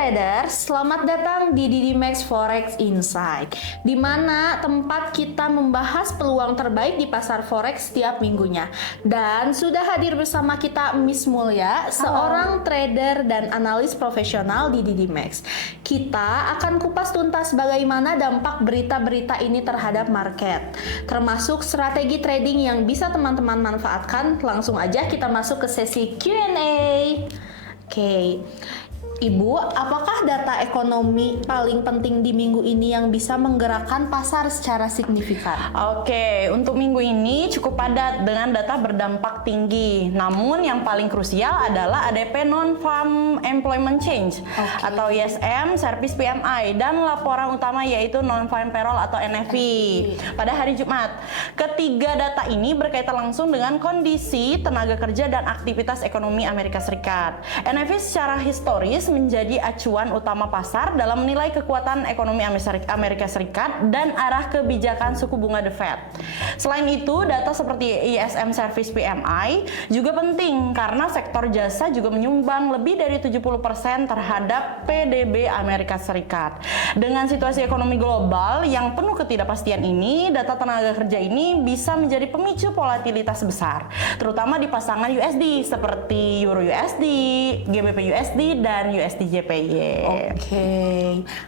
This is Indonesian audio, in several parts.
traders, selamat datang di DD Max Forex Insight, di mana tempat kita membahas peluang terbaik di pasar forex setiap minggunya. Dan sudah hadir bersama kita Miss Mulya, seorang trader dan analis profesional di DD Max. Kita akan kupas tuntas bagaimana dampak berita-berita ini terhadap market, termasuk strategi trading yang bisa teman-teman manfaatkan. Langsung aja kita masuk ke sesi Q&A. Oke, Ibu, apakah data ekonomi paling penting di minggu ini yang bisa menggerakkan pasar secara signifikan? Oke, untuk minggu ini cukup padat dengan data berdampak tinggi. Namun yang paling krusial adalah ADP Non-Farm Employment Change atau ISM, Service PMI, dan laporan utama yaitu Non-Farm Payroll atau NFP pada hari Jumat. Ketiga data ini berkaitan langsung dengan kondisi tenaga kerja dan aktivitas ekonomi Amerika Serikat. NFP secara historis menjadi acuan utama pasar dalam menilai kekuatan ekonomi Amerika Serikat dan arah kebijakan suku bunga The Fed. Selain itu, data seperti ISM Service PMI juga penting karena sektor jasa juga menyumbang lebih dari 70% terhadap PDB Amerika Serikat. Dengan situasi ekonomi global yang penuh ketidakpastian ini, data tenaga kerja ini bisa menjadi pemicu volatilitas besar, terutama di pasangan USD seperti Euro USD, GBP USD, dan USD JPY. Oke,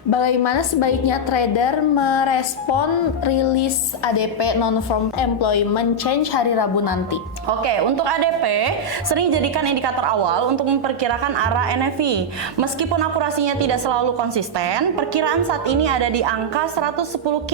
bagaimana sebaiknya trader merespon rilis ADP Non-Farm Employment Change hari Rabu nanti? Oke, untuk ADP sering dijadikan indikator awal untuk memperkirakan arah NFP. Meskipun akurasinya tidak selalu konsisten, perkiraan saat ini ada di angka 110K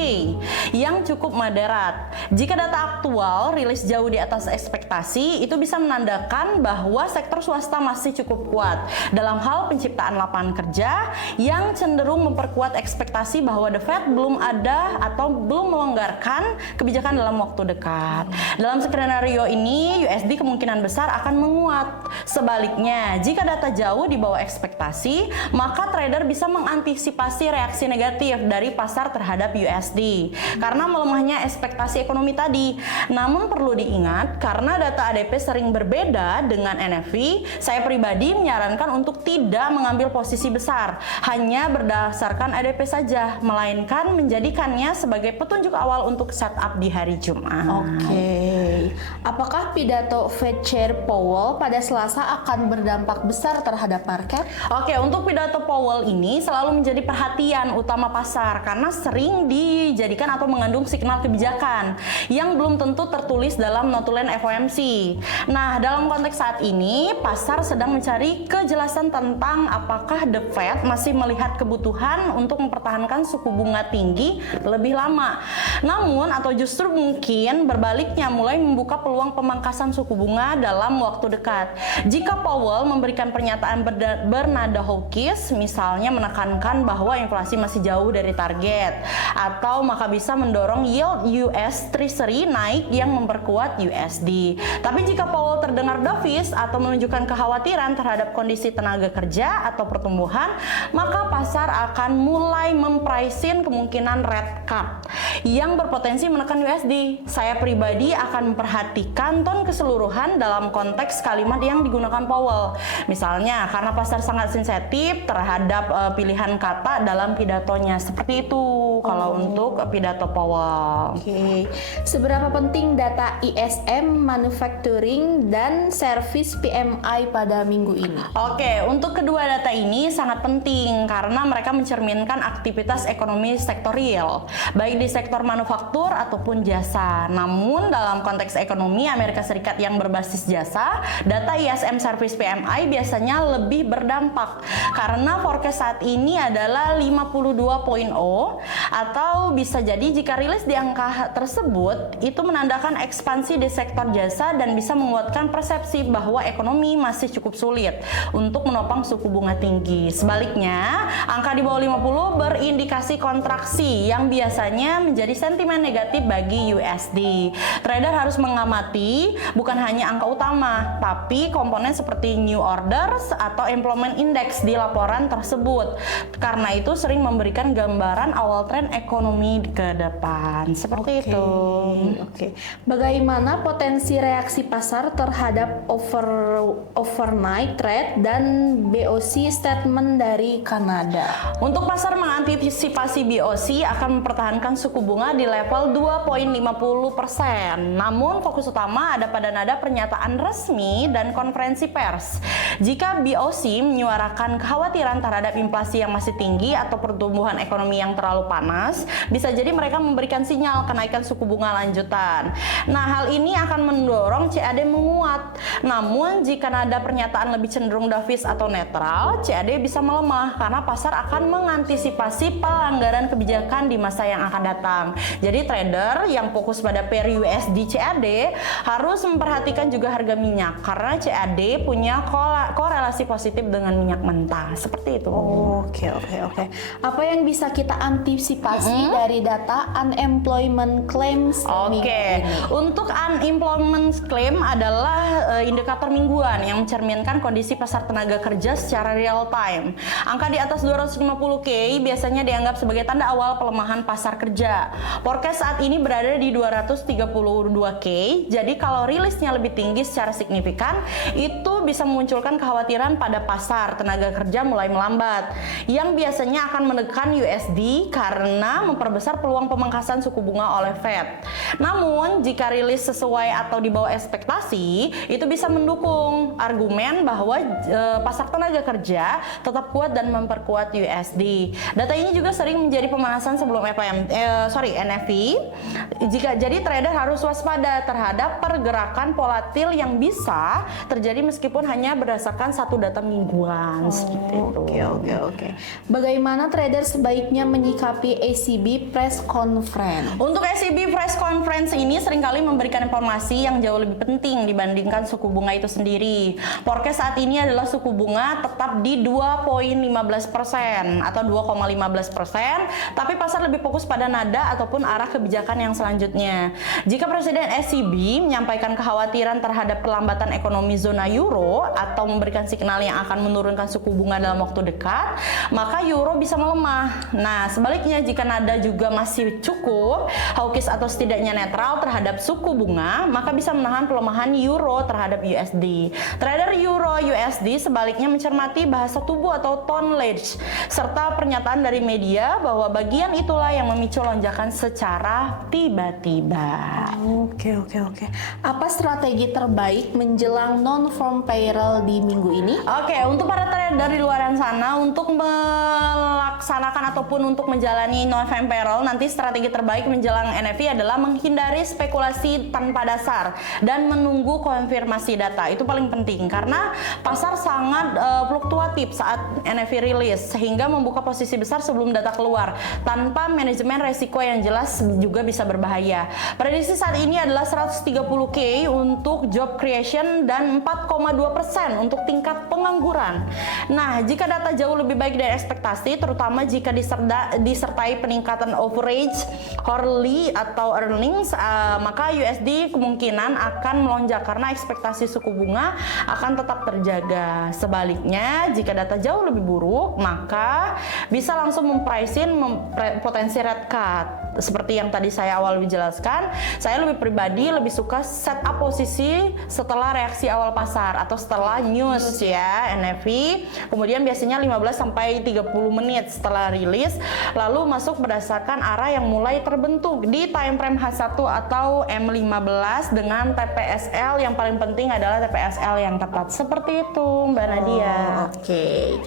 yang cukup moderat. Jika data aktual rilis jauh di atas ekspektasi, itu bisa menandakan bahwa sektor swasta masih cukup kuat dalam hal penciptaan lapangan kerja yang cenderung memperkuat ekspektasi bahwa The Fed belum ada atau belum melonggarkan kebijakan dalam waktu dekat. Dalam skenario ini, USD kemungkinan besar akan menguat. Sebaliknya, jika data jauh di bawah ekspektasi, maka trader bisa mengantisipasi reaksi negatif dari pasar terhadap USD karena melemahnya ekspektasi ekonomi tadi. Namun perlu diingat, karena data ADP sering berbeda dengan NFP, saya pribadi menyarankan untuk tidak mengambil posisi besar, hanya berdasarkan ADP saja, melainkan menjadikannya sebagai petunjuk awal untuk setup di hari Jumat. Oke, apakah pidato Fed Chair Powell pada Selasa akan berdampak besar terhadap market? Oke, untuk pidato Powell ini selalu menjadi perhatian utama pasar karena sering dijadikan atau mengandung signal kebijakan yang belum tentu tertulis dalam notulen FOMC. Nah, dalam konteks saat ini, pasar sedang mencari kejelasan tentang apakah The Fed masih melihat kebutuhan untuk mempertahankan suku bunga tinggi lebih lama. Namun, atau justru mungkin berbaliknya mulai membuka peluang pemangkasan suku bunga dalam waktu dekat. Jika Powell memberikan pernyataan bernada hawkish, misalnya menekankan bahwa inflasi masih jauh dari target, atau maka bisa mendorong yield US Treasury naik yang memperkuat USD. Tapi jika Powell terdengar dovish atau menunjukkan kekhawatiran terhadap kondisi tenaga kerja atau pertumbuhan, maka pasar akan mulai memprice-in kemungkinan rate cut yang berpotensi menekan USD. Saya pribadi akan memperhatikan ton keseluruhan dalam konteks kalimat yang digunakan Powell. Misalnya, karena pasar sangat sensitif terhadap pilihan kata dalam pidatonya. Seperti itu kalau untuk pidato Powell. Oke, seberapa penting data ISM, Manufacturing, dan Service PMI pada minggu ini? Oke, untuk kedua data ini sangat penting karena mereka mencerminkan aktivitas ekonomi sektor real, baik di sektor manufaktur ataupun jasa. Namun dalam konteks ekonomi Amerika Serikat yang berbasis jasa, data ISM Service PMI biasanya lebih berdampak karena forecast saat ini adalah 52.0 atau bisa jadi jika rilis di angka tersebut itu menandakan ekspansi di sektor jasa dan bisa menguatkan persepsi bahwa ekonomi masih cukup sulit untuk menopang suku bunga tinggi. Sebaliknya, angka di bawah 50 berindikasi kontraksi yang biasanya menjadi sentimen negatif bagi USD. Trader harus mengamati bukan hanya angka utama, tapi komponen seperti new orders atau employment index di laporan tersebut. Karena itu sering memberikan gambaran awal tren ekonomi ke depan. Seperti itu. Oke. Bagaimana potensi reaksi pasar terhadap overnight trade dan BOJ BOC statement dari Kanada. Untuk pasar mengantisipasi BOC akan mempertahankan suku bunga di level 2,50%. Namun fokus utama ada pada nada pernyataan resmi dan konferensi pers. Jika BOC menyuarakan kekhawatiran terhadap inflasi yang masih tinggi atau pertumbuhan ekonomi yang terlalu panas, bisa jadi mereka memberikan sinyal kenaikan suku bunga lanjutan. Nah, hal ini akan mendorong CAD menguat. Namun, jika nada pernyataan lebih cenderung dovish atau netral, CAD bisa melemah karena pasar akan mengantisipasi pelanggaran kebijakan di masa yang akan datang. Jadi, trader yang fokus pada pair USD CAD harus memperhatikan juga harga minyak karena CAD punya korelasi positif dengan minyak mentah. Seperti itu. Oke. Apa yang bisa kita antisipasi dari data unemployment claims minggu ini? Untuk unemployment claim adalah indikator mingguan yang mencerminkan kondisi pasar tenaga kerja secara real time. Angka di atas 250K biasanya dianggap sebagai tanda awal pelemahan pasar kerja. Forecast saat ini berada di 232K, jadi kalau rilisnya lebih tinggi secara signifikan, itu bisa memunculkan kekhawatiran pada pasar tenaga kerja mulai melambat, yang biasanya akan menekan USD karena memperbesar peluang pemangkasan suku bunga oleh Fed. Namun, jika rilis sesuai atau di bawah ekspektasi, itu bisa mendukung argumen bahwa pasar tenaga kerja tetap kuat dan memperkuat USD. Data ini juga sering menjadi pemanasan sebelum NFP. Jadi trader harus waspada terhadap pergerakan volatil yang bisa terjadi meskipun hanya berdasarkan satu data mingguan. Oke. Bagaimana trader sebaiknya menyikapi ECB press conference? Untuk ECB press conference ini seringkali memberikan informasi yang jauh lebih penting dibandingkan suku bunga itu sendiri. Forecast saat ini adalah suku bunga tetap di 2,15% atau 2,15%, tapi pasar lebih fokus pada nada ataupun arah kebijakan yang selanjutnya. Jika Presiden ECB menyampaikan kekhawatiran terhadap perlambatan ekonomi zona euro atau memberikan signal yang akan menurunkan suku bunga dalam waktu dekat, maka euro bisa melemah. Nah, sebaliknya jika nada juga masih cukup hawkish atau setidaknya netral terhadap suku bunga, maka bisa menahan pelemahan euro terhadap USD. Trader euro USD sebaliknya mencermati bahasa tubuh atau tone language serta pernyataan dari media bahwa bagian itulah yang memicu lonjakan secara tiba-tiba. Oke. Apa strategi terbaik menjelang non-farm payroll di minggu ini? Oke, untuk para trader di luar sana untuk melaksanakan ataupun untuk menjalani non-farm payroll, nanti strategi terbaik menjelang NFP adalah menghindari spekulasi tanpa dasar dan menunggu konfirmasi data. Itu paling penting karena pasar sangat fluktuatif saat NFP rilis sehingga membuka posisi besar sebelum data keluar tanpa manajemen resiko yang jelas juga bisa berbahaya. Prediksi saat ini adalah 130K untuk job creation dan 4,2% untuk tingkat pengangguran. Nah, jika data jauh lebih baik dari ekspektasi, terutama jika disertai peningkatan average hourly atau earnings, maka USD kemungkinan akan melonjak karena ekspektasi suku bunga akan tetap terjaga. Sebaliknya, jika data jauh lebih buruk, maka bisa langsung memprice-in potensi red cut. Seperti yang tadi saya awal jelaskan, saya pribadi lebih suka setup posisi setelah reaksi awal pasar atau setelah news ya NFP. Kemudian biasanya 15 sampai 30 menit setelah rilis, lalu masuk berdasarkan arah yang mulai terbentuk di time frame H1 atau M15 dengan TPSL yang paling penting adalah TPSL yang tepat. Seperti itu, Mbak Nadia. Oke.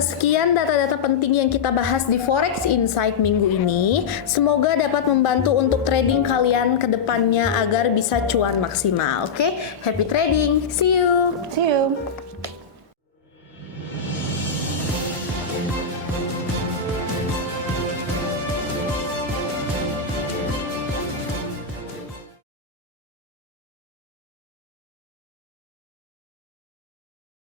Sekian data-data penting yang kita bahas di Forex Insight minggu ini. Semoga dapat membantu untuk trading kalian ke depannya agar bisa cuan maksimal. Oke, happy trading. See you.